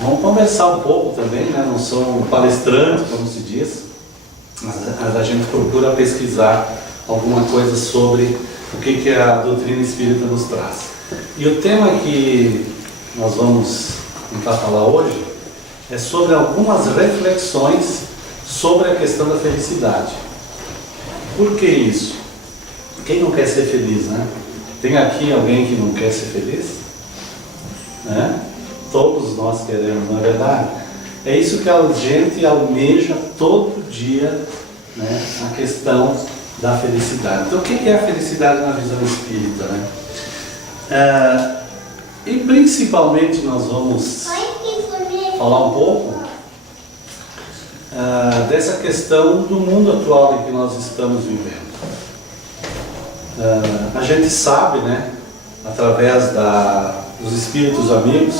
Vamos conversar um pouco também, né? Não sou um palestrante, como se diz, mas a gente procura pesquisar alguma coisa sobre o que a doutrina espírita nos traz. E o tema que nós vamos tentar falar hoje é sobre algumas reflexões sobre a questão da felicidade. Por que isso? Quem não quer ser feliz, né? Tem aqui alguém que não quer ser feliz? Né? Todos nós queremos, não é verdade? É isso que a gente almeja todo dia, né? A questão da felicidade. Então, o que é a felicidade na visão espírita, né? E principalmente nós vamos falar um pouco dessa questão do mundo atual em que nós estamos vivendo. A gente sabe, né, através dos espíritos amigos,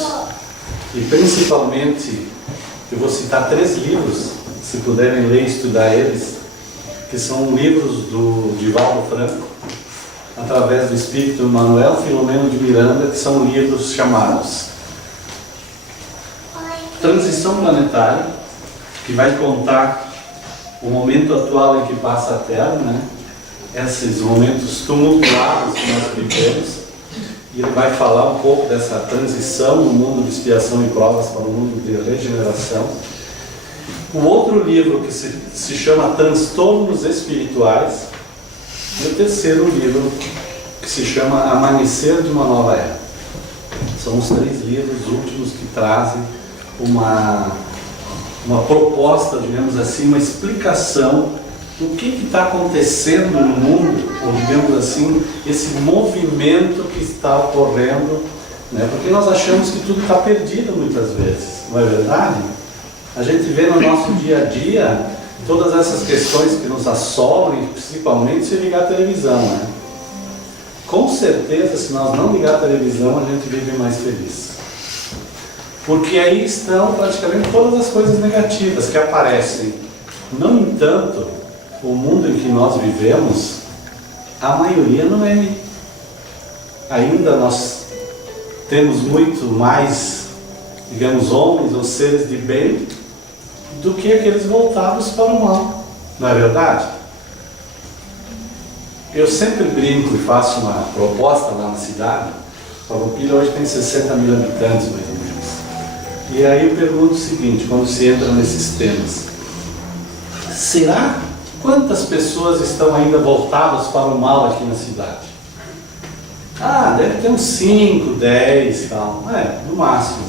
e principalmente, eu vou citar 3 livros, se puderem ler e estudar eles, que são livros do Divaldo Franco, através do espírito Manuel Filomeno de Miranda, que são livros chamados Transição Planetária, que vai contar o momento atual em que passa a Terra, né? Esses momentos tumultuados que nós vivemos, e ele vai falar um pouco dessa transição do mundo de expiação e provas para o mundo de regeneração. O outro livro que se chama Transtornos Espirituais, e o terceiro livro que se chama Amanhecer de uma Nova Era. São os 3 livros últimos que trazem uma proposta, digamos assim, uma explicação do que está acontecendo no mundo, ou digamos assim, esse movimento que está ocorrendo, né? Porque nós achamos que tudo está perdido muitas vezes, não é verdade? A gente vê no nosso dia a dia todas essas questões que nos assolam, principalmente se ligar a televisão, né? Com certeza, se nós não ligar a televisão, a gente vive mais feliz. Porque aí estão praticamente todas as coisas negativas que aparecem. No entanto, o mundo em que nós vivemos, a maioria não é. Ainda nós temos muito mais, digamos, homens ou seres de bem do que aqueles voltados para o mal. Não é verdade? Eu sempre brinco e faço uma proposta lá na cidade. Farroupilha hoje tem 60 mil habitantes, mais ou menos. E aí eu pergunto o seguinte, quando se entra nesses temas: será quantas pessoas estão ainda voltadas para o mal aqui na cidade? Deve ter uns 5, 10 e tal. No máximo.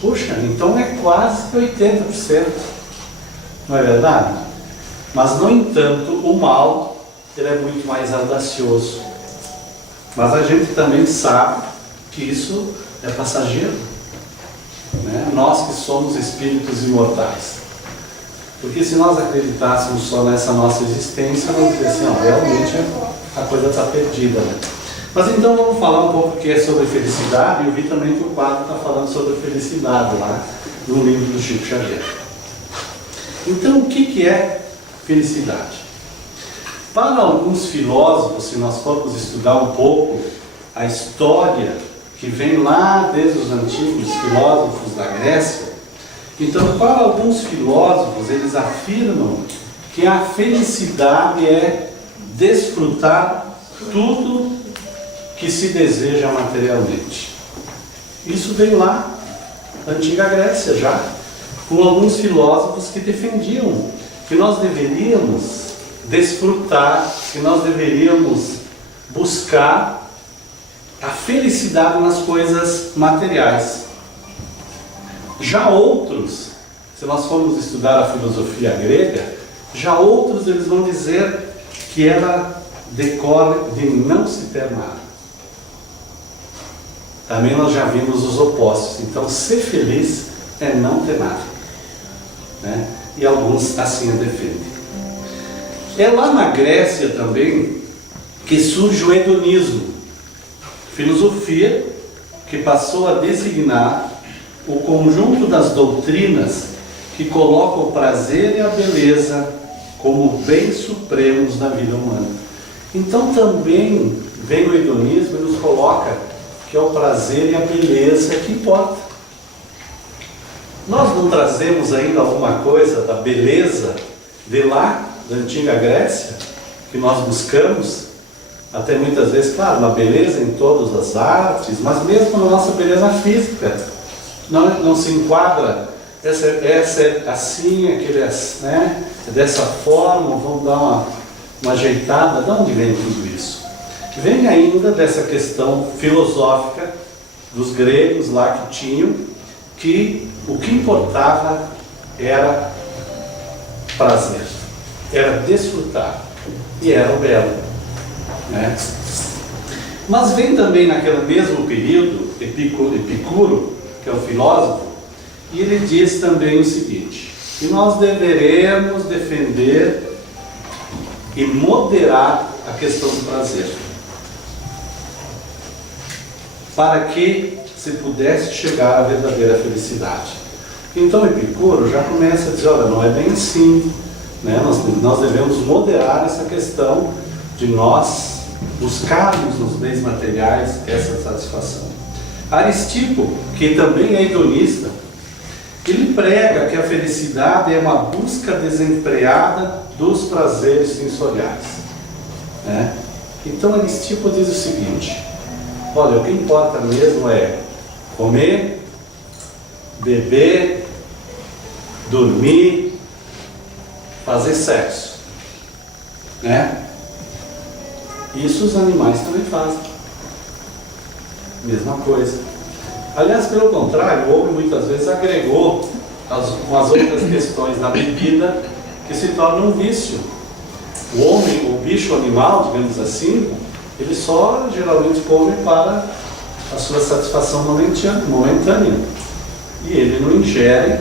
Puxa, então é quase 80%. Não é verdade? Mas, no entanto, o mal ele é muito mais audacioso. Mas a gente também sabe que isso é passageiro, né? Nós que somos espíritos imortais. Porque se nós acreditássemos só nessa nossa existência, nós diríamos assim, realmente a coisa está perdida, né? Mas então vamos falar um pouco o que é sobre felicidade. Eu vi também que o quadro está falando sobre felicidade lá no livro do Chico Xavier. Então, o que é felicidade? Para alguns filósofos, se nós formos estudar um pouco a história que vem lá desde os antigos filósofos da Grécia, então, para alguns filósofos, eles afirmam que a felicidade é desfrutar tudo que se deseja materialmente. Isso veio lá da antiga Grécia já, com alguns filósofos que defendiam que nós deveríamos desfrutar, que nós deveríamos buscar a felicidade nas coisas materiais. Já outros, se nós formos estudar a filosofia grega, já outros eles vão dizer que ela decorre de não se ter nada. Também nós já vimos os opostos. Então, ser feliz é não ter nada, né? E alguns assim a defendem. É lá na Grécia também que surge o hedonismo, filosofia que passou a designar o conjunto das doutrinas que colocam o prazer e a beleza como bens supremos da vida humana. Então também vem o hedonismo e nos coloca que é o prazer e a beleza que importa. Nós não trazemos ainda alguma coisa da beleza de lá, da antiga Grécia, que nós buscamos, até muitas vezes, claro, uma beleza em todas as artes, mas mesmo na nossa beleza física, não se enquadra, essa é assim, aquele é, né, é dessa forma, vamos dar uma ajeitada. De onde vem tudo isso? Vem ainda dessa questão filosófica dos gregos lá que tinham, que o que importava era prazer, era desfrutar, e era o belo, né? Mas vem também naquele mesmo período Epicuro, que é o filósofo, e ele diz também o seguinte: que nós deveremos defender e moderar a questão do prazer, para que se pudesse chegar à verdadeira felicidade. Então Epicuro já começa a dizer, olha, não é bem assim, né? Nós devemos moderar essa questão de nós buscarmos nos bens materiais essa satisfação. Aristipo, que também é hedonista, ele prega que a felicidade é uma busca desenfreada dos prazeres sensoriais, né? Então Aristipo diz o seguinte: olha, o que importa mesmo é comer, beber, dormir, fazer sexo, né? Isso os animais também fazem. Mesma coisa. Aliás, pelo contrário, o homem muitas vezes agregou umas outras questões na bebida que se tornam um vício. O homem, o bicho animal, digamos assim, ele só geralmente come para a sua satisfação momentânea. E ele não ingere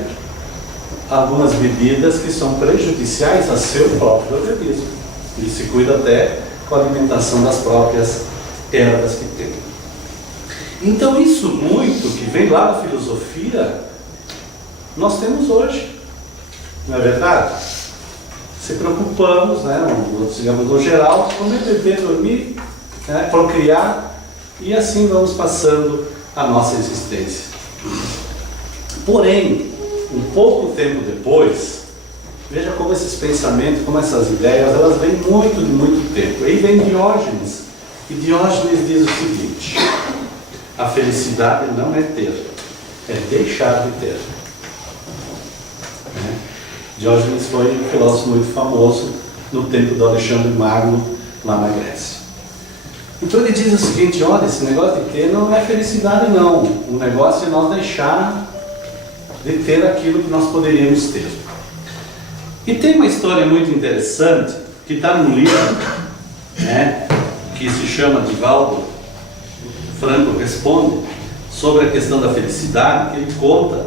algumas bebidas que são prejudiciais a seu próprio organismo. Ele se cuida até com a alimentação das próprias ervas que tem. Então isso muito que vem lá da filosofia, nós temos hoje, não é verdade? Se preocupamos, né, digamos no geral, comer, beber, dormir, né, procriar, e assim vamos passando a nossa existência. Porém, um pouco tempo depois, veja como esses pensamentos, como essas ideias, elas vêm de muito tempo. Aí vem Diógenes, e Diógenes diz o seguinte: a felicidade não é ter, é deixar de ter. Né? Diógenes foi um filósofo muito famoso no tempo do Alexandre Magno, lá na Grécia. Então ele diz o seguinte: olha, esse negócio de ter não é felicidade não, o negócio é nós deixar de ter aquilo que nós poderíamos ter. E tem uma história muito interessante que está num livro, né, que se chama Divaldo Franco Responde, sobre a questão da felicidade, que ele conta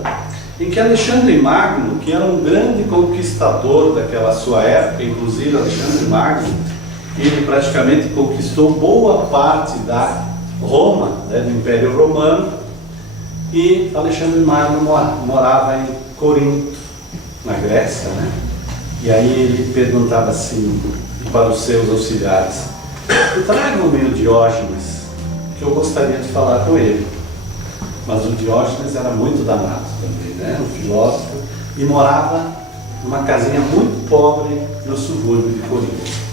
em que Alexandre Magno, que era um grande conquistador daquela sua época, inclusive Alexandre Magno, ele praticamente conquistou boa parte da Roma, né, do Império Romano, e Alexandre Magno morava em Corinto, na Grécia, né? E aí ele perguntava assim para os seus auxiliares: tragam-me o Diógenes, que eu gostaria de falar com ele. Mas o Diógenes era muito danado também, né? Um filósofo, e morava numa casinha muito pobre no subúrbio de Corinto.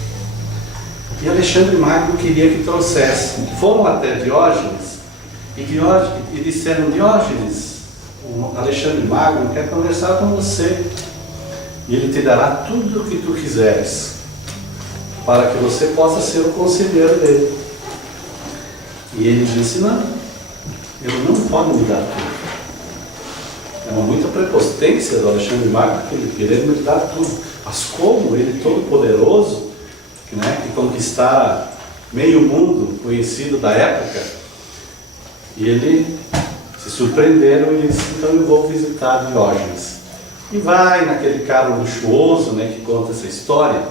E Alexandre Magno queria que trouxesse. Foram até Diógenes e disseram: Diógenes, o Alexandre Magno quer conversar com você, e ele te dará tudo o que tu quiseres, para que você possa ser o conselheiro dele. E ele disse: não, ele não pode me dar tudo. É uma muita prepotência do Alexandre Magno ele querer me dar tudo. Mas como ele, todo poderoso, né, que conquistara meio mundo conhecido da época, e ele se surpreenderam e disse: então eu vou visitar Diógenes. E vai naquele carro luxuoso, né, que conta essa história,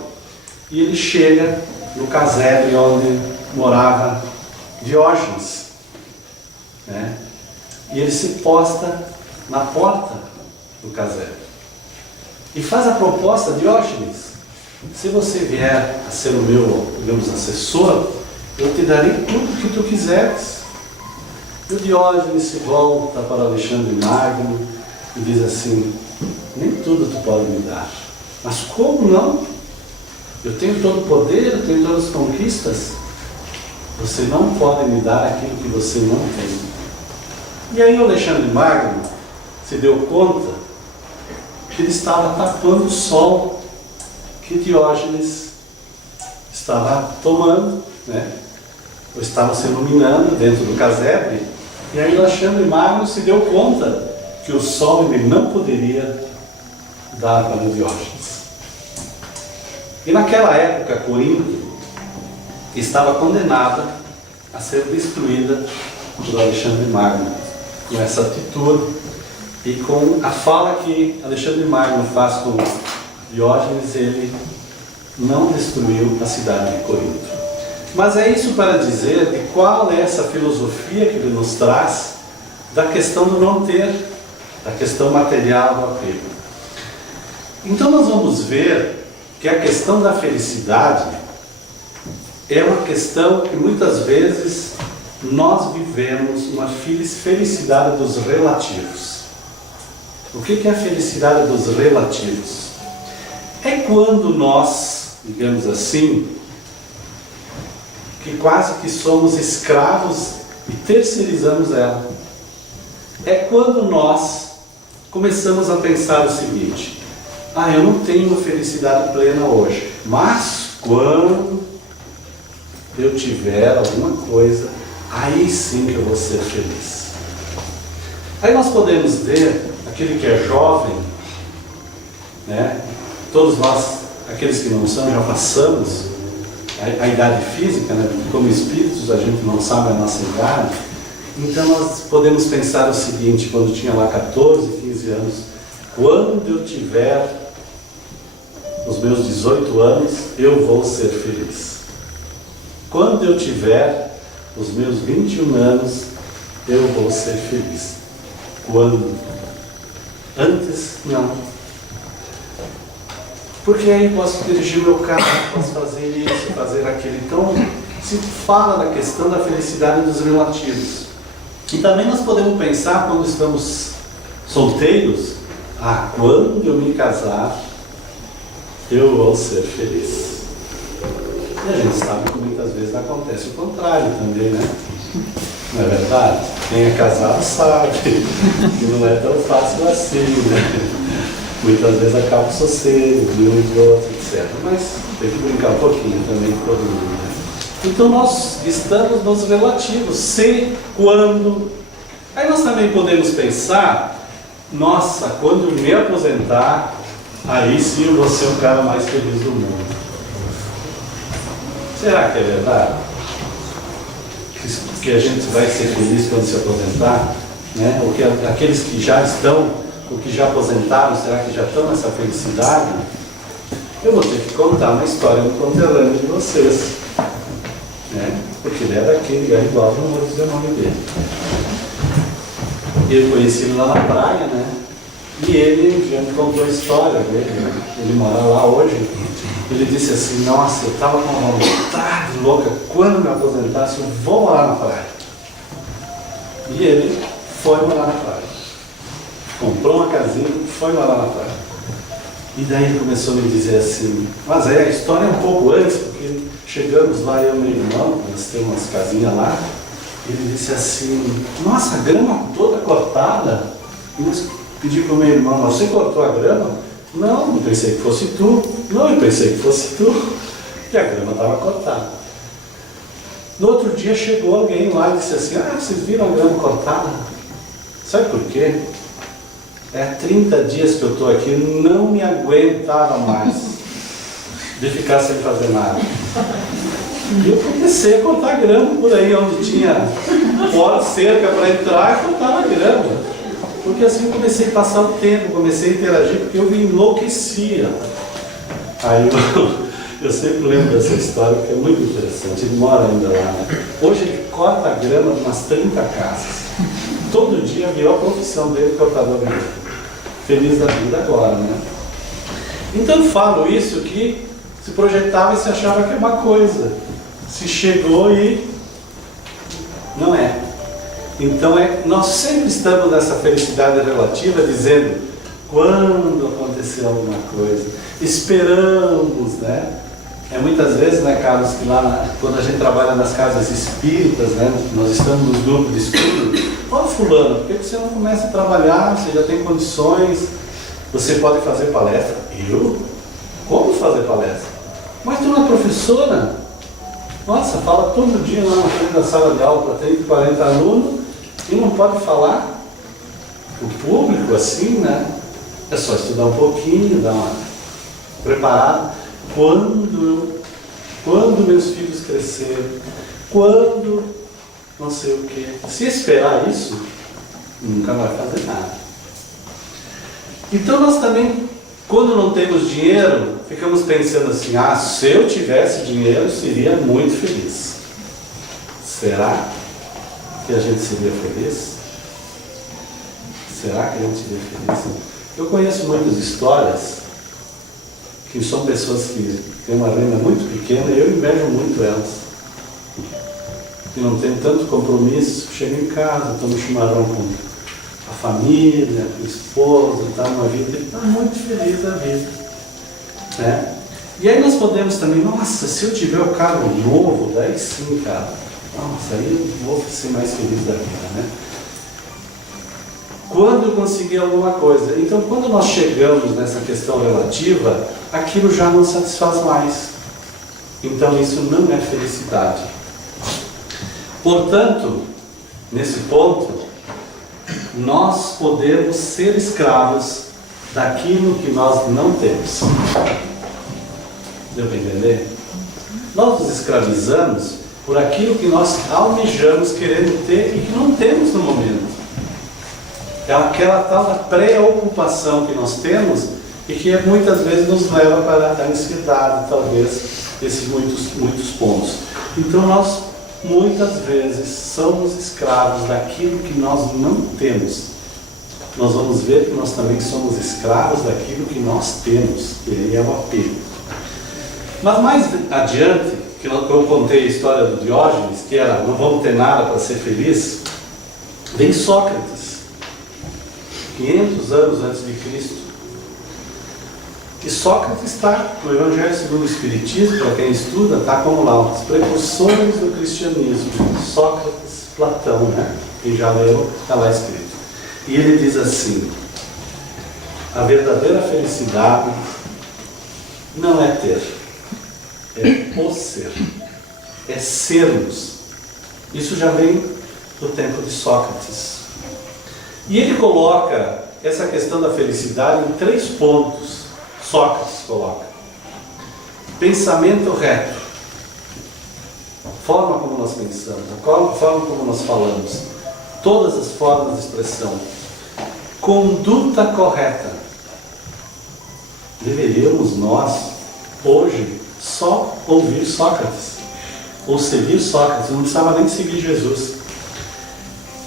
e ele chega no casebre onde morava Diógenes, né, e ele se posta na porta do casebre e faz a proposta: Diógenes, se você vier a ser o meu, digamos, assessor, eu te darei tudo que tu quiseres. E o Diógenes se volta para Alexandre Magno e diz assim: nem tudo tu pode me dar. Mas como não? Eu tenho todo o poder, eu tenho todas as conquistas. Você não pode me dar aquilo que você não tem. E aí o Alexandre Magno se deu conta que ele estava tapando o sol que Diógenes estava tomando, né? Ou estava se iluminando dentro do casebre. E aí o Alexandre Magno se deu conta que o sol ele não poderia dar para o Diógenes. E naquela época, Corinto estava condenada a ser destruída por Alexandre Magno, com essa atitude e com a fala que Alexandre Magno faz com Diógenes. Ele não destruiu a cidade de Corinto. Mas é isso para dizer de qual é essa filosofia que ele nos traz da questão do não ter, da questão material do apego. Então nós vamos ver que a questão da felicidade é uma questão que muitas vezes nós vivemos uma felicidade dos relativos. O que é a felicidade dos relativos? É quando nós, digamos assim, que quase que somos escravos e terceirizamos ela. É quando nós começamos a pensar o seguinte: eu não tenho uma felicidade plena hoje, mas quando eu tiver alguma coisa, aí sim que eu vou ser feliz. Aí nós podemos ver aquele que é jovem, né? Todos nós, aqueles que não são, já passamos a idade física, né? Como espíritos a gente não sabe a nossa idade. Então nós podemos pensar o seguinte: quando tinha lá 14, 15 anos, quando eu tiver os meus 18 anos, eu vou ser feliz. Quando eu tiver os meus 21 anos, eu vou ser feliz. Quando? Antes, não. Porque aí eu posso dirigir meu carro, posso fazer isso, fazer aquilo. Então, se fala da questão da felicidade dos relativos. E também nós podemos pensar, quando estamos solteiros, quando eu me casar, eu vou ser feliz. E a gente sabe que muitas vezes acontece o contrário também, né? Não é verdade? Quem é casado sabe que não é tão fácil assim, né? Muitas vezes acaba o sossego, de um e de outro, etc. Mas tem que brincar um pouquinho também com todo mundo, né? Então nós estamos nos relativos, se, quando. Aí nós também podemos pensar: nossa, quando eu me aposentar, aí sim eu vou ser o cara mais feliz do mundo. Será que é verdade? Que a gente vai ser feliz quando se aposentar? Né? Ou que aqueles que já estão, ou que já aposentaram, será que já estão nessa felicidade? Eu vou ter que contar uma história do conterrâneo de vocês. Né? Porque ele é daquele Garibaldi, não vou dizer o nome dele. Eu conheci ele lá na praia, né? E ele já me contou a história dele, né? Ele mora lá hoje. Ele disse assim: nossa, eu estava com uma vontade louca, quando me aposentasse eu vou morar na praia. E ele foi morar na praia. Comprou uma casinha e foi morar na praia. E daí ele começou a me dizer assim: mas a história é um pouco antes, porque chegamos lá, eu e meu irmão, nós temos umas casinhas lá. Ele disse assim: nossa, a grama toda cortada. E eu pedi para o meu irmão: você cortou a grama? Não, eu pensei que fosse tu. Não, eu pensei que fosse tu. E a grama estava cortada. No outro dia chegou alguém lá e disse assim: vocês viram a grama cortada? Sabe por quê? É 30 dias que eu estou aqui, não me aguentava mais de ficar sem fazer nada. E eu comecei a cortar grama por aí, onde tinha fora cerca para entrar, e cortava grama. Porque assim eu comecei a passar o tempo, comecei a interagir, porque eu me enlouquecia. Aí eu sempre lembro dessa história, porque é muito interessante. Ele mora ainda lá, né? Hoje ele corta a grama de umas 30 casas. Todo dia virou a profissão dele, cortador de grama. Feliz da vida agora, né? Então eu falo isso, que se projetava e se achava que é uma coisa. Se chegou e não é. Então nós sempre estamos nessa felicidade relativa, dizendo quando acontecer alguma coisa, esperamos, né? Muitas vezes, né, Carlos, que quando a gente trabalha nas casas espíritas, né, nós estamos nos grupos de estudo, ó fulano, por que você não começa a trabalhar, você já tem condições, você pode fazer palestra. Eu? Como fazer palestra? Mas tu não é professora? Nossa, fala todo dia lá na frente da sala de aula para 30, 40 alunos e não pode falar o público assim, né? É só estudar um pouquinho, dar uma preparada. Quando meus filhos crescerem, quando não sei o quê. Se esperar isso, nunca vai fazer nada. Então nós também, quando não temos dinheiro, ficamos pensando assim, se eu tivesse dinheiro, seria muito feliz. Será que a gente seria feliz? Será que a gente seria feliz? Eu conheço muitas histórias que são pessoas que têm uma renda muito pequena e eu invejo muito elas. Que não tem tanto compromisso, chega em casa, toma um chimarrão com a família, com o esposo, tá, uma vida, está muito feliz da vida. Né? E aí nós podemos também, nossa, se eu tiver o carro novo, daí sim, cara, nossa, aí eu vou ser mais feliz da vida, né? Quando eu conseguir alguma coisa. Então, quando nós chegamos nessa questão relativa, aquilo já não satisfaz mais. Então, isso não é felicidade. Portanto, nesse ponto, nós podemos ser escravos daquilo que nós não temos. Deu para entender? Nós nos escravizamos por aquilo que nós almejamos, querendo ter e que não temos no momento. É aquela tal da preocupação que nós temos e que muitas vezes nos leva para a ansiedade, talvez, esses muitos pontos. Então nós muitas vezes somos escravos daquilo que nós não temos. Nós vamos ver que nós também somos escravos daquilo que nós temos, que aí é o apego. Mas mais adiante, que eu contei a história do Diógenes, que era não vamos ter nada para ser feliz, vem Sócrates, 500 anos antes de Cristo. E Sócrates está no Evangelho segundo o Espiritismo, para quem estuda, está como lá, os precursores do cristianismo, Sócrates, Platão, né? Quem já leu, está lá escrito. E ele diz assim, a verdadeira felicidade não é ter, é o ser, é sermos. Isso já vem do tempo de Sócrates. E ele coloca essa questão da felicidade em 3 pontos. Sócrates coloca: pensamento reto, forma como nós pensamos, a forma como nós falamos, todas as formas de expressão, conduta correta. Deveríamos nós, hoje, só ouvir Sócrates, ou seguir Sócrates, não precisava nem seguir Jesus.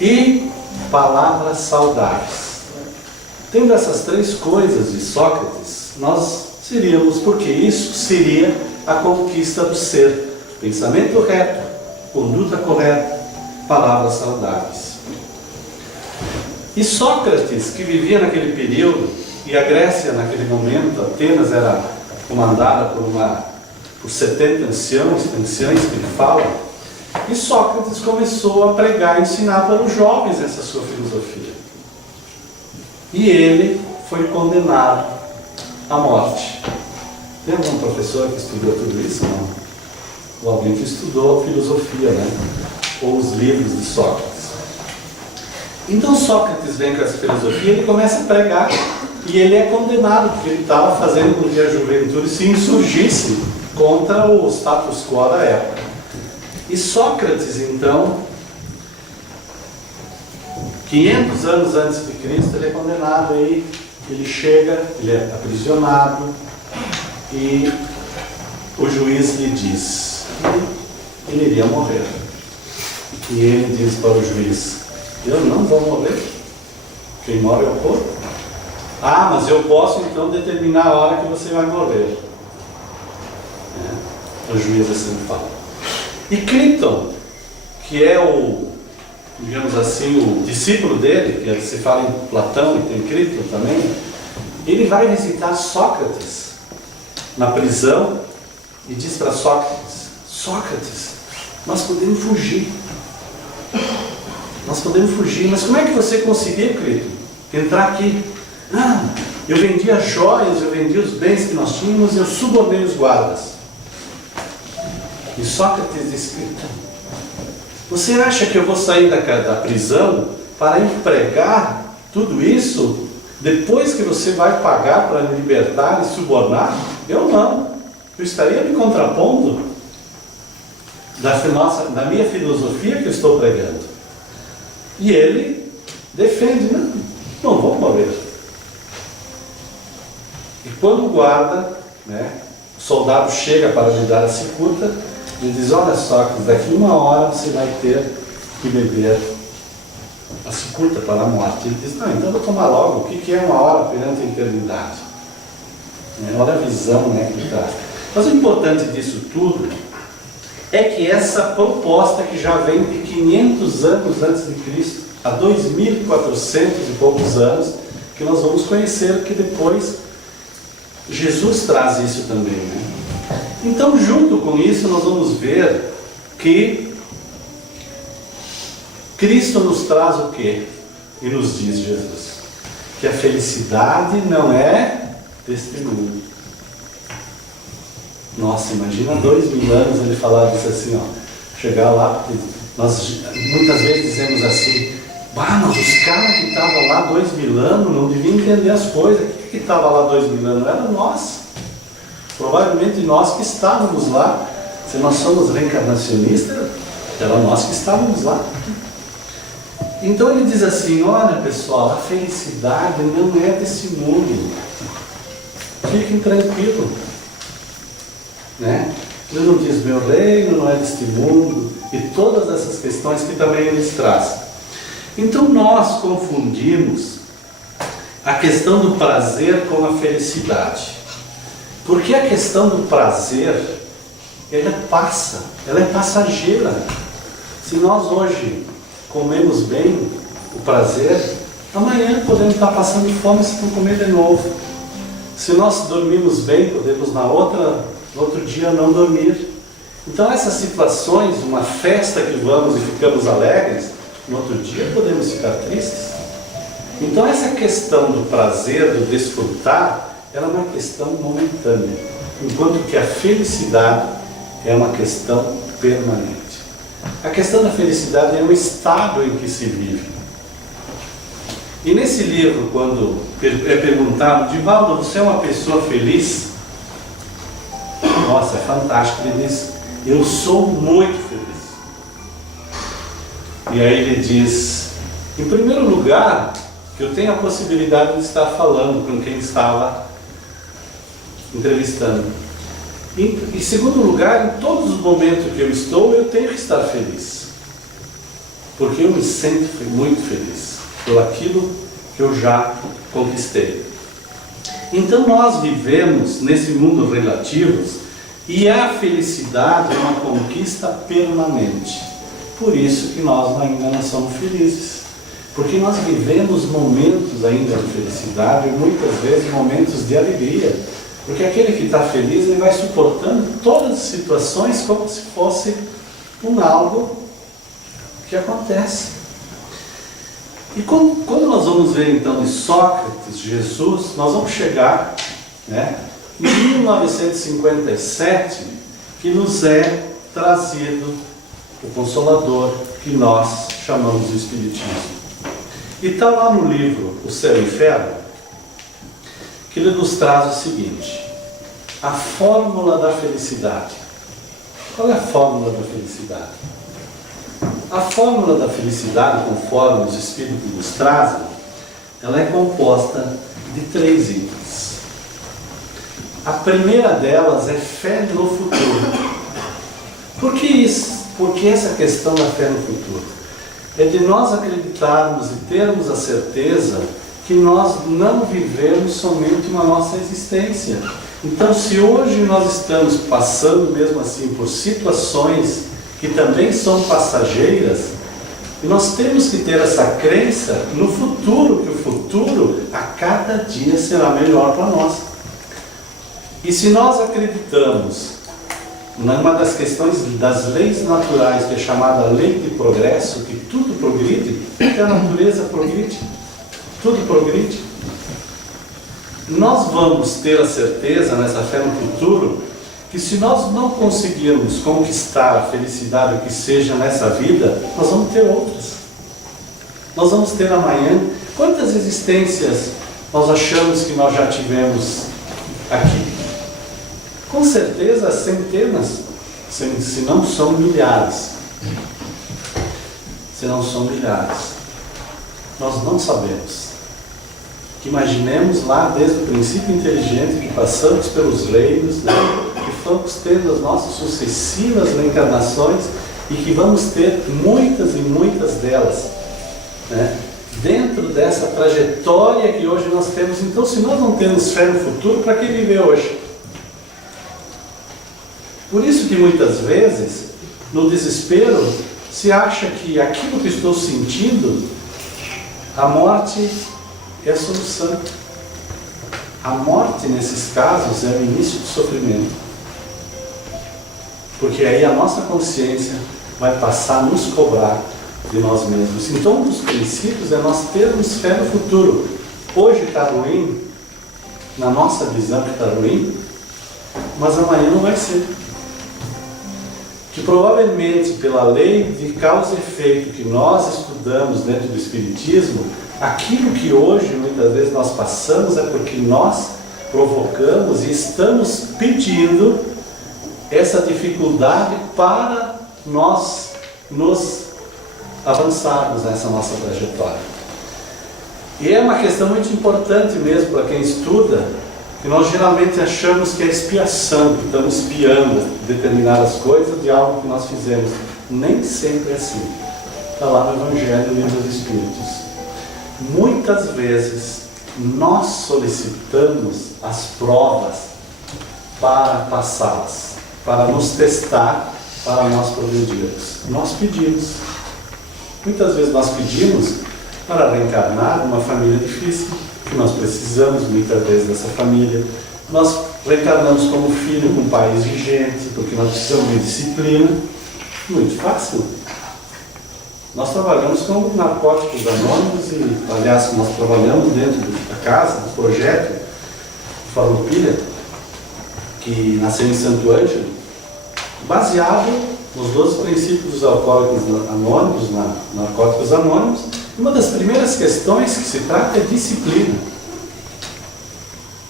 E palavras saudáveis. Tendo essas 3 coisas de Sócrates, nós seríamos, porque isso seria a conquista do ser. Pensamento reto, conduta correta, palavras saudáveis. E Sócrates, que vivia naquele período, e a Grécia naquele momento, Atenas era comandada por 70 anciãs que ele fala, e Sócrates começou a pregar e ensinar para os jovens essa sua filosofia. E ele foi condenado à morte. Tem algum professor que estudou tudo isso? Não. Ou alguém que estudou a filosofia, né? Ou os livros de Sócrates. Então Sócrates vem com essa filosofia, ele começa a pregar e ele é condenado, porque ele estava fazendo com que a juventude se insurgisse contra o status quo da época. E Sócrates, então, 500 anos antes de Cristo, ele é condenado, aí ele chega, ele é aprisionado e o juiz lhe diz que ele iria morrer. E ele diz para o juiz: eu não vou morrer, quem morre é o corpo. Ah, mas eu posso então determinar a hora que você vai morrer. O juiz assim fala. E Críton, que é digamos assim, o discípulo dele, que se fala em Platão e tem Crito também, ele vai visitar Sócrates na prisão e diz para Sócrates: Sócrates, nós podemos fugir. Nós podemos fugir, mas como é que você conseguiu, Crito, entrar aqui? Ah, eu vendi as joias, eu vendi os bens que nós tínhamos, eu subornei os guardas. E Sócrates disse: Crito, você acha que eu vou sair da prisão para empregar tudo isso depois que você vai pagar para me libertar e subornar? Eu não. Eu estaria me contrapondo da minha filosofia que eu estou pregando. E ele defende: não vou morrer. E quando o guarda, o soldado chega para lhe dar a cicuta, ele diz: olha só, daqui 1 hora você vai ter que beber a cicuta para a morte. Ele diz: não, então eu vou tomar logo. O que é 1 hora perante a eternidade? Olha a visão que ele traz. Mas o importante disso tudo é que essa proposta que já vem de 500 anos antes de Cristo, há 2.400 e poucos anos, que nós vamos conhecer que depois Jesus traz isso também, Então, junto com isso, nós vamos ver que Cristo nos traz o quê? E nos diz Jesus que a felicidade não é deste mundo. Nossa, imagina 2.000 anos ele falar disso assim, chegar lá, nós muitas vezes dizemos assim: mas os caras que estavam lá 2.000 anos não deviam entender as coisas. O que estava lá 2.000 anos? Era nós. Provavelmente nós que estávamos lá. Se nós somos reencarnacionistas, era nós que estávamos lá. Então ele diz assim: olha pessoal, a felicidade não é desse mundo. Fiquem tranquilos. Ele não diz: meu reino não é deste mundo, e todas essas questões que também eles trazem. Então nós confundimos a questão do prazer com a felicidade, porque a questão do prazer, ela passa, ela é passageira. Se nós hoje comemos bem o prazer, amanhã podemos estar passando fome se não comer de novo. Se nós dormimos bem, podemos no outro dia não dormir. Então essas situações, uma festa que vamos e ficamos alegres, no outro dia podemos ficar tristes. Então essa questão do prazer, do desfrutar, ela é uma questão momentânea, enquanto que a felicidade é uma questão permanente. A questão da felicidade é o estado em que se vive. E nesse livro, quando é perguntado: Divaldo, você é uma pessoa feliz? Nossa, é fantástico. Ele diz: eu sou muito feliz. E aí ele diz: em primeiro lugar, que eu tenho a possibilidade de estar falando com quem estava entrevistando. Em segundo lugar, em todos os momentos que eu estou, eu tenho que estar feliz. Porque eu me sinto muito feliz por aquilo que eu já conquistei. Então nós vivemos nesse mundo relativo e a felicidade é uma conquista permanente. Por isso que nós ainda não somos felizes. Porque nós vivemos momentos ainda de felicidade e muitas vezes momentos de alegria. Porque aquele que está feliz, ele vai suportando todas as situações como se fosse algo que acontece. E quando nós vamos ver então de Sócrates, Jesus, nós vamos chegar em 1957, que nos é trazido o Consolador, que nós chamamos de Espiritismo. E está lá no livro O Céu e o Inferno, que ele nos traz o seguinte: a fórmula da felicidade. Qual é a fórmula da felicidade? A fórmula da felicidade, conforme os Espíritos nos trazem, ela é composta de 3 itens. A primeira delas é fé no futuro. Por que isso? Porque essa questão da fé no futuro é de nós acreditarmos e termos a certeza que nós não vivemos somente uma nossa existência. Então, se hoje nós estamos passando mesmo assim por situações que também são passageiras, E nós temos que ter essa crença no futuro, que o futuro a cada dia será melhor para nós. E se nós acreditamos numa das questões das leis naturais, que é chamada lei de progresso, que tudo progride, que a natureza progride, tudo progride, nós vamos ter a certeza, nessa fé no futuro, que se nós não conseguirmos conquistar a felicidade que seja nessa vida, nós vamos ter outras. Nós vamos ter amanhã. Quantas existências nós achamos que nós já tivemos aqui? Com certeza centenas, se não são milhares. Se não são milhares. Nós não sabemos. Que imaginemos lá desde o princípio inteligente que passamos pelos reinos, né? Que fomos tendo as nossas sucessivas reencarnações e que vamos ter muitas e muitas delas, né? Dentro dessa trajetória que hoje nós temos. Então, se nós não temos fé no futuro, para que viver hoje? Por isso que muitas vezes, no desespero, se acha que aquilo que estou sentindo, a morte é a solução. A morte, nesses casos, é o início do sofrimento. Porque aí a nossa consciência vai passar a nos cobrar de nós mesmos. Então, um dos princípios é nós termos fé no futuro. Hoje está ruim, na nossa visão que está ruim, mas amanhã não vai ser. Que provavelmente, pela lei de causa e efeito que nós estudamos dentro do Espiritismo, aquilo que hoje muitas vezes nós passamos é porque nós provocamos e estamos pedindo essa dificuldade para nós nos avançarmos nessa nossa trajetória. E é uma questão muito importante mesmo para quem estuda, que nós geralmente achamos que é expiação, que estamos expiando determinadas coisas de algo que nós fizemos. Nem sempre é assim. Está lá no Evangelho, no Livro dos Espíritos. Muitas vezes nós solicitamos as provas para passá-las, para nos testar, para nós progredirmos. Nós pedimos. Muitas vezes nós pedimos para reencarnar numa família difícil, que nós precisamos muitas vezes dessa família. Nós reencarnamos como filho com um pai exigente, porque nós precisamos de disciplina. Muito fácil. Nós trabalhamos com narcóticos anônimos e, aliás, nós trabalhamos dentro da casa, do projeto Farroupilha, que nasceu em Santo Ângelo, baseado nos 12 princípios dos alcoólicos anônimos, narcóticos anônimos. Uma das primeiras questões que se trata é disciplina.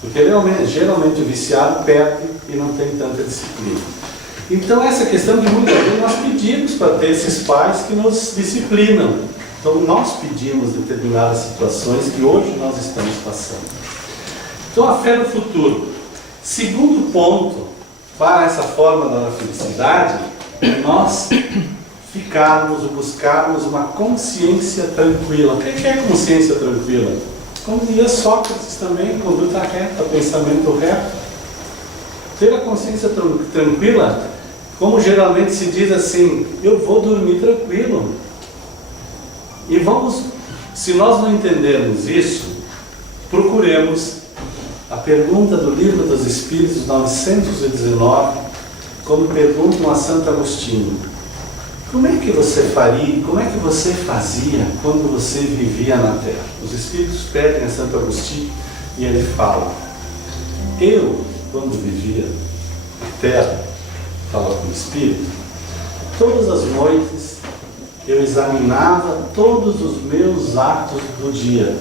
Porque geralmente o viciado perde e não tem tanta disciplina. Então essa questão de muitas vezes nós pedimos para ter esses pais que nos disciplinam. Então nós pedimos determinadas situações que hoje nós estamos passando. Então a fé no futuro. Segundo ponto para essa forma da felicidade é nós ficarmos ou buscarmos uma consciência tranquila. O que é consciência tranquila? Como dizia Sócrates também, conduta reta, pensamento reto. Ter a consciência tranquila, como geralmente se diz assim, eu vou dormir tranquilo. E vamos, se nós não entendermos isso, procuremos a pergunta do Livro dos Espíritos 919, como perguntam a Santo Agostinho. Como é que você faria, como é que você fazia quando você vivia na Terra? Os Espíritos pedem a Santo Agostinho e ele fala, eu, quando vivia na Terra, fala com o Espírito, todas as noites eu examinava todos os meus atos do dia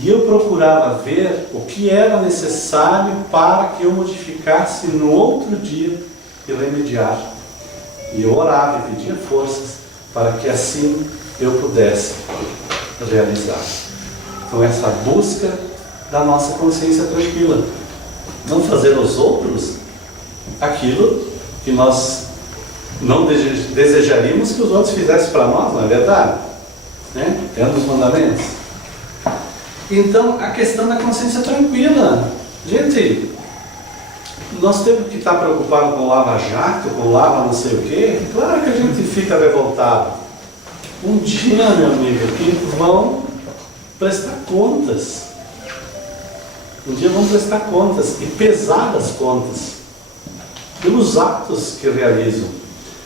e eu procurava ver o que era necessário para que eu modificasse no outro dia e remediar. E eu orava e pedia forças para que assim eu pudesse realizar. Então essa busca da nossa consciência tranquila. Não fazer aos outros aquilo que nós não desejaríamos que os outros fizessem para nós, não é verdade? Né? É um dos mandamentos. Então a questão da consciência tranquila. Gente, nós temos que estar preocupados com lava-jato, com lava não sei o quê. Claro que a gente fica revoltado. um dia, meu amigo, que vão prestar contas. Um dia vão prestar contas, e pesadas contas, pelos atos que realizam.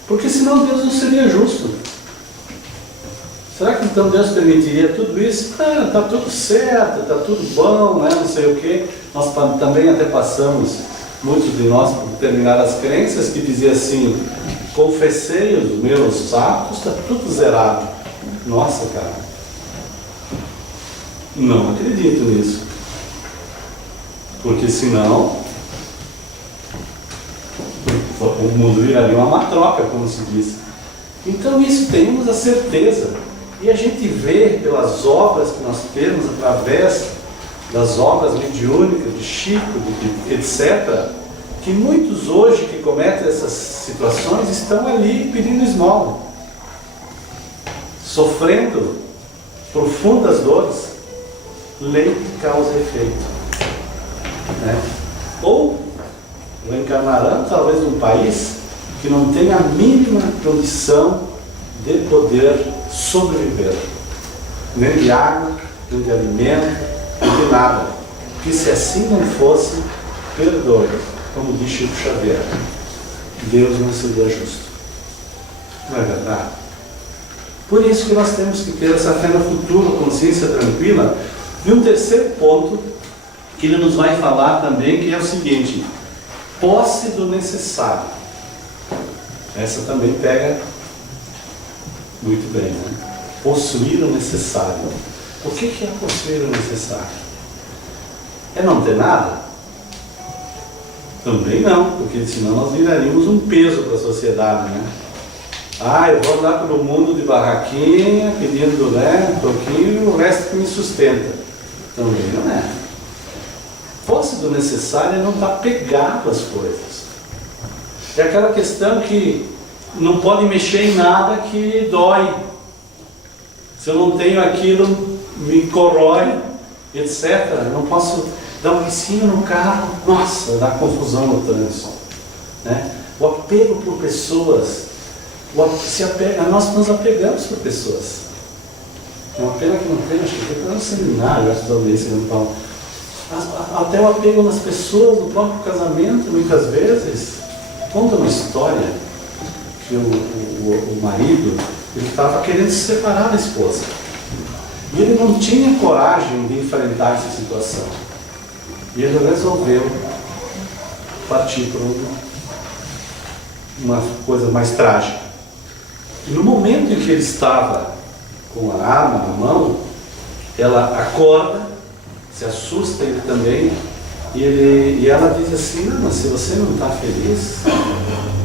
Porque senão Deus não seria justo. Será que então Deus permitiria tudo isso? Está tudo certo, está tudo bom, né? Não sei o quê. Nós também até passamos, muitos de nós, por determinadas crenças que dizia assim: confessei os meus atos, está tudo zerado. Nossa, cara, não acredito nisso. Porque senão o mundo viraria uma matroca, como se diz. Então isso temos a certeza. E a gente vê pelas obras que nós temos, através das obras mediúnicas, de Chico, etc., que muitos hoje que cometem essas situações estão ali pedindo esmola, sofrendo profundas dores, lei de causa e efeito. Né? Ou reencarnarão talvez num país que não tem a mínima condição de poder sobreviver, nem de água, nem de alimento, nem de nada. Que se assim não fosse, perdoe, como diz Chico Xavier, Deus não seria justo. Não é verdade? Por isso que nós temos que ter essa fé no futuro, consciência tranquila. E um terceiro ponto que ele nos vai falar também, que é o seguinte: posse do necessário. Essa também pega muito bem, né? Possuir o necessário. O que é possuir o necessário? É não ter nada? Também não, porque senão nós viraríamos um peso para a sociedade, né? Eu vou andar pelo mundo de barraquinha, pedindo, né, um pouquinho, o resto que me sustenta. Também não é. Posse do necessário é não estar pegado às coisas. É aquela questão que não pode mexer em nada que dói. Se eu não tenho aquilo, me corrói, etc. Não posso dar um risquinho no carro, nossa, dá confusão no trânsito. Né? O apego por pessoas, nós nos apegamos por pessoas. É uma pena que não tem, acho que foi para um seminário, acho que talvez você não fala. Até o apego nas pessoas, no próprio casamento, muitas vezes. Conta uma história que o marido, ele estava querendo se separar da esposa. E ele não tinha coragem de enfrentar essa situação. E ele resolveu partir para uma coisa mais trágica. E no momento em que ele estava com a arma na mão, ela acorda, se assusta ele também, e ela diz assim: não, mas se você não está feliz,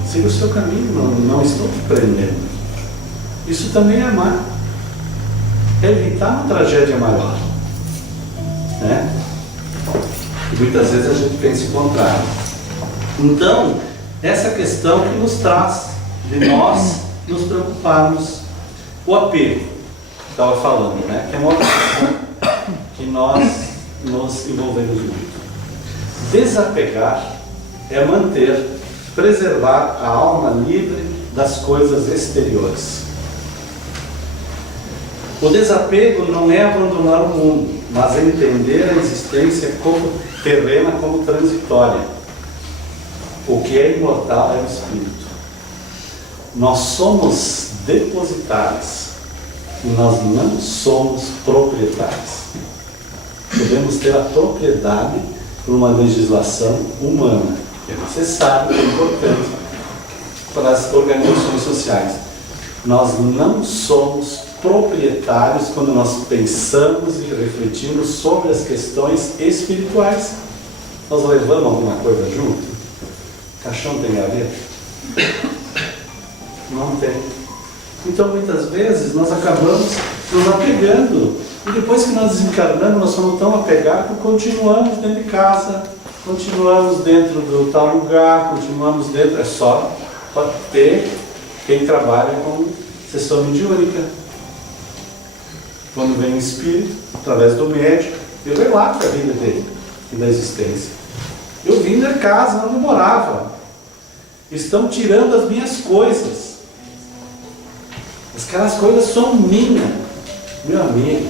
siga o seu caminho, não estou te prendendo. Isso também é amar. É evitar uma tragédia maior. Né? E muitas vezes a gente pensa o contrário. Então, essa questão que nos traz de nós nos preocuparmos. O apego, que estava falando, né? Que é uma outra questão que nós nos envolvemos muito. Desapegar é manter, preservar a alma livre das coisas exteriores. O desapego não é abandonar o mundo, mas é entender a existência como terrena, como transitória. O que é imortal é o espírito. Nós somos depositários e nós não somos proprietários. Podemos ter a propriedade por uma legislação humana, que é necessária, que é importante para as organizações sociais. Nós não somos proprietários quando nós pensamos e refletimos sobre as questões espirituais. Nós levamos alguma coisa junto? Caixão tem gaveta? Não tem. Então muitas vezes nós acabamos nos apegando, e depois que nós desencarnamos, nós somos tão apegados que continuamos dentro de casa, continuamos dentro do tal lugar, continuamos dentro. É só ter quem trabalha com sessão mediúnica. Quando vem o espírito, através do médico, eu relato a vida dele e da existência. Eu vim da casa onde eu morava. Estão tirando as minhas coisas. Aquelas coisas são minhas. Meu amigo,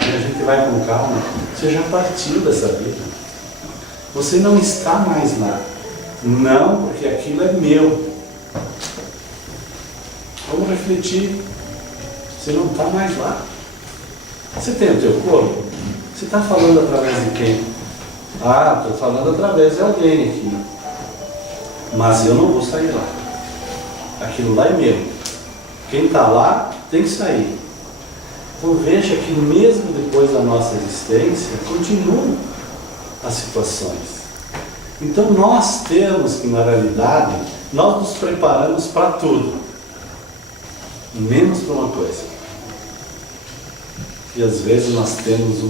a gente vai com calma, você já partiu dessa vida. Você não está mais lá. Não, porque aquilo é meu. Vamos refletir. Você não está mais lá. Você tem o teu corpo? Você está falando através de quem? Ah, estou falando através de alguém aqui. Mas eu não vou sair lá. Aquilo lá é meu. Quem está lá tem que sair. Então veja que mesmo depois da nossa existência, continuam as situações. Então nós temos que, na realidade, nós nos preparamos para tudo, menos para uma coisa. E às vezes nós temos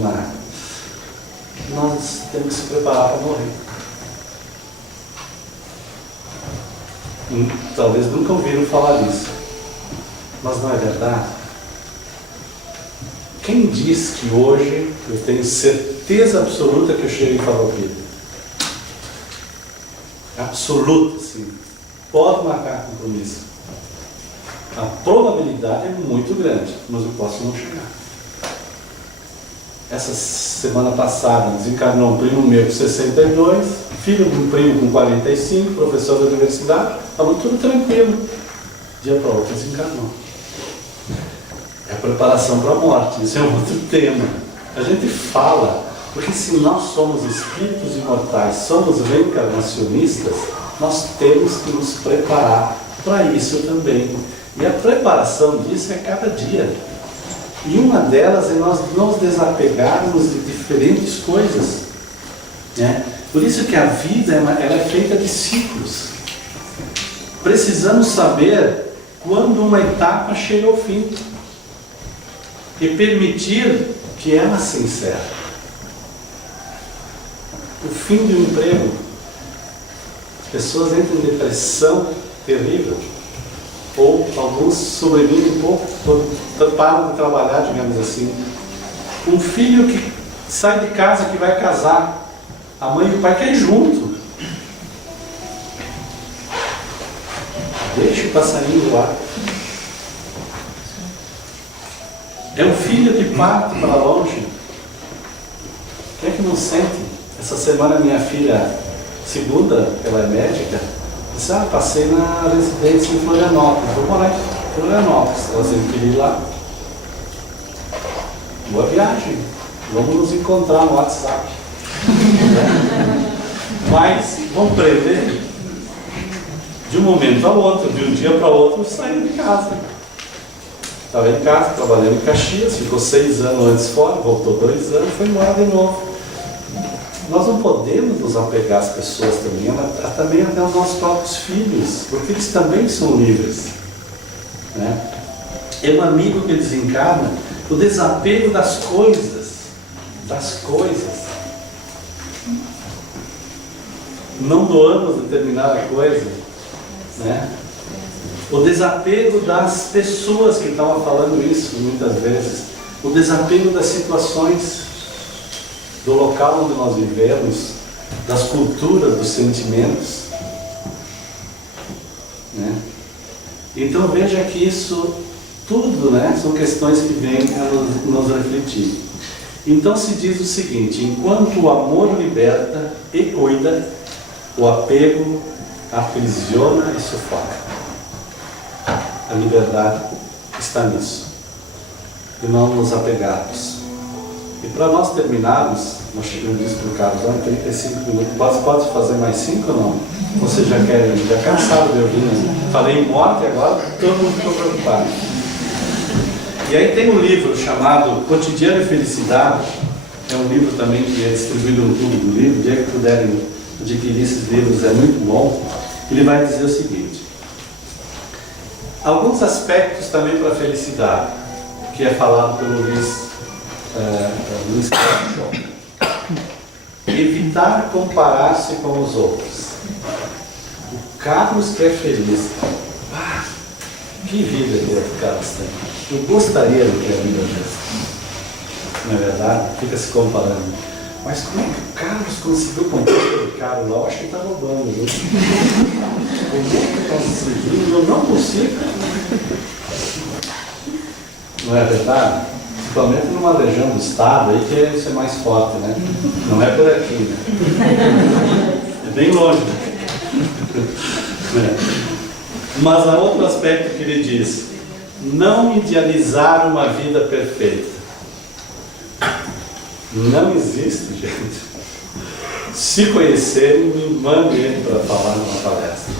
nós temos que se preparar para morrer. Talvez nunca ouviram falar disso, mas não é verdade? Quem diz que hoje eu tenho certeza absoluta que eu chego em Farroupilha? Absoluta, sim. Pode marcar compromisso. A probabilidade é muito grande, mas eu posso não chegar. Essa semana passada desencarnou um primo meu com 62, filho de um primo com 45, professor da universidade, estava tudo tranquilo. Dia para outro desencarnou. É a preparação para a morte, isso é um outro tema. A gente fala, porque se nós somos espíritos imortais, somos reencarnacionistas, nós temos que nos preparar para isso também. E a preparação disso é cada dia. E uma delas é nós nos desapegarmos de diferentes coisas, né? Por isso que a vida ela é feita de ciclos. Precisamos saber quando uma etapa chega ao fim e permitir que ela se encerre. O fim de um emprego, as pessoas entram em depressão terrível, ou alguns sobrevivem um pouco, param de trabalhar, digamos assim. Um filho que sai de casa, que vai casar, a mãe e o pai querem junto. Deixa o passarinho lá. É um filho que parte para longe. Quem é que não sente? Essa semana minha filha, segunda, ela é médica, disse, passei na residência em Florianópolis. Vou morar em Florianópolis. Ela sempre queria ir lá. Boa viagem. Vamos nos encontrar no WhatsApp. Mas vamos prever. De um momento ao outro, de um dia para o outro, saiu de casa. Estava em casa, trabalhando em Caxias, ficou 6 anos antes fora, voltou 2 anos, foi embora de novo. Nós não podemos nos apegar às pessoas também até aos nossos próprios filhos, porque eles também são livres, né? É um amigo que desencarna, o desapego das coisas, não doamos determinada coisa, né? O desapego das pessoas, que estavam falando isso muitas vezes, o desapego das situações, do local onde nós vivemos, das culturas, dos sentimentos, né? Então veja que isso tudo, né, são questões que vêm a nos refletir. Então se diz o seguinte: enquanto o amor liberta e cuida, o apego aprisiona e sufoca. A liberdade está nisso, de não nos apegarmos. E para nós terminarmos, nós chegamos disso para o Carlos, 35 minutos, pode fazer mais 5 ou não? Vocês já querem, já cansaram de ouvir, né? Falei em morte agora, todo mundo ficou preocupado. E aí tem um livro chamado Cotidiano e Felicidade, é um livro também que é distribuído no Clube do Livro, o dia que puderem adquirir esses livros é muito bom. Ele vai dizer o seguinte: alguns aspectos também para a felicidade, que é falado pelo Luiz Carlos. Evitar comparar-se com os outros. O Carlos que é feliz. Que vida que o Carlos tem. Eu gostaria de ter a vida dessa. Não é verdade? Fica se comparando. Mas como é que o Carlos conseguiu comprar aquele carro lá? Eu acho que está roubando, viu? Como é que conseguiu? Eu não consigo. Não é verdade? Principalmente numa região do estado aí que isso é mais forte, né? Não é por aqui, né? É bem longe. Mas há outro aspecto que ele diz: não idealizar uma vida perfeita. Não existe, gente. Se conhecerem, me mandem ele para falar numa palestra.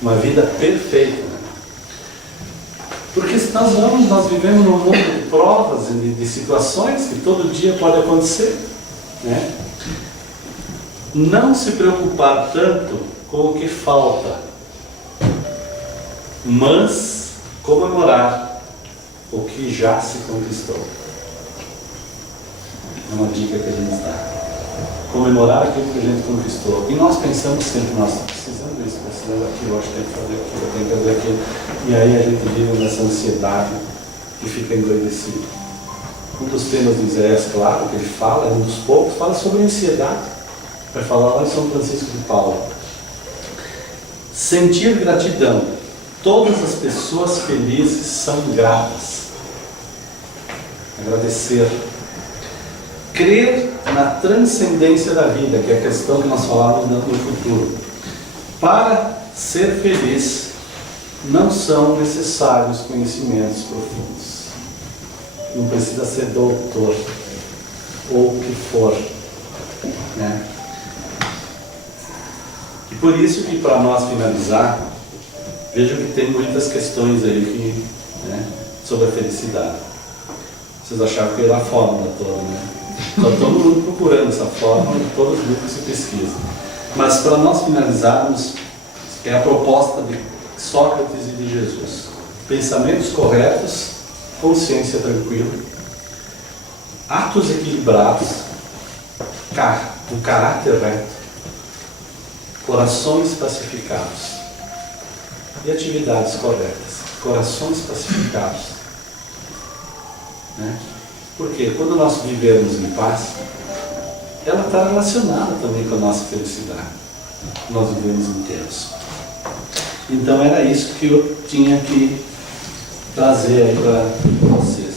Uma vida perfeita. Porque se nós vivemos num mundo de provas e de situações que todo dia pode acontecer, né? Não se preocupar tanto com o que falta, mas comemorar o que já se conquistou. É uma dica que a gente dá. Comemorar aquilo que a gente conquistou. E nós pensamos sempre, nós precisamos disso, precisamos daquilo, acho que tem que fazer aquilo, tem que fazer aquilo. E aí a gente vive nessa ansiedade e fica endoidecido. Um dos temas do Isaías, claro, que ele fala, é um dos poucos, fala sobre ansiedade. Vai falar lá em São Francisco de Paula. Sentir gratidão. Todas as pessoas felizes são gratas. Agradecer. Crer na transcendência da vida, que é a questão que nós falávamos no futuro. Para ser feliz, não são necessários conhecimentos profundos. Não precisa ser doutor, ou o que for, né? E por isso que, para nós finalizar, vejo que tem muitas questões aí que, né, sobre a felicidade. Vocês acharam que era a fórmula toda, né? Está todo mundo procurando essa fórmula em todos os livros que se pesquisam. Mas para nós finalizarmos, é a proposta de Sócrates e de Jesus. Pensamentos corretos, consciência tranquila, atos equilibrados, um caráter reto, corações pacificados e atividades corretas. Corações pacificados, né? Porque quando nós vivemos em paz, ela está relacionada também com a nossa felicidade. Nós vivemos inteiros. Então era isso que eu tinha que trazer aí para vocês.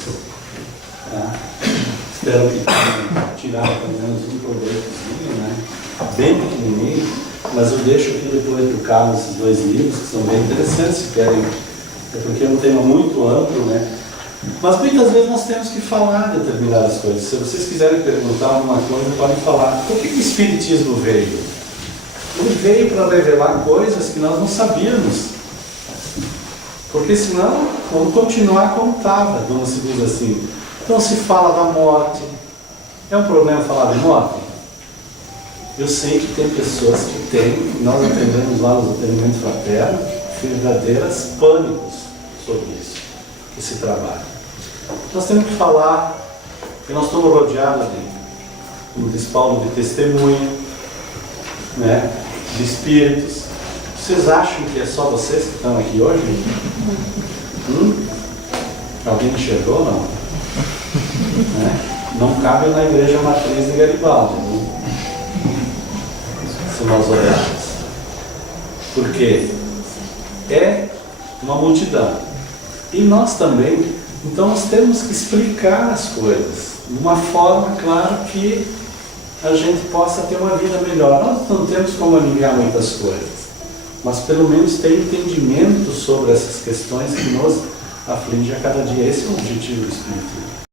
Tá? Espero que tenham tirado pelo menos um proveitozinho, né? Bem pequenininho, mas eu deixo aqui depois do Carlos esses dois livros que são bem interessantes, se querem, é porque é um tema muito amplo, né? Mas muitas vezes nós temos que falar determinadas coisas. Se vocês quiserem perguntar alguma coisa, podem falar. Por que o Espiritismo veio? Ele veio para revelar coisas que nós não sabíamos. Porque senão, vamos continuar como estava, como se diz assim. Então se fala da morte. É um problema falar de morte? Eu sei que tem pessoas que têm, nós atendemos lá nos atendimentos fraternos, verdadeiras pânicos sobre isso, esse trabalho. Nós temos que falar que nós estamos rodeados de, como diz Paulo, de testemunha, né, de espíritos. Vocês acham que é só vocês que estão aqui hoje? Alguém enxergou, não? Né? Não cabe na igreja matriz de Garibaldi, né? Se nós olharmos. Porque é uma multidão. E nós também. Então nós temos que explicar as coisas de uma forma, claro, que a gente possa ter uma vida melhor. Nós não temos como aliviar muitas coisas, mas pelo menos ter entendimento sobre essas questões que nos afligem a cada dia. Esse é o objetivo do Espírito.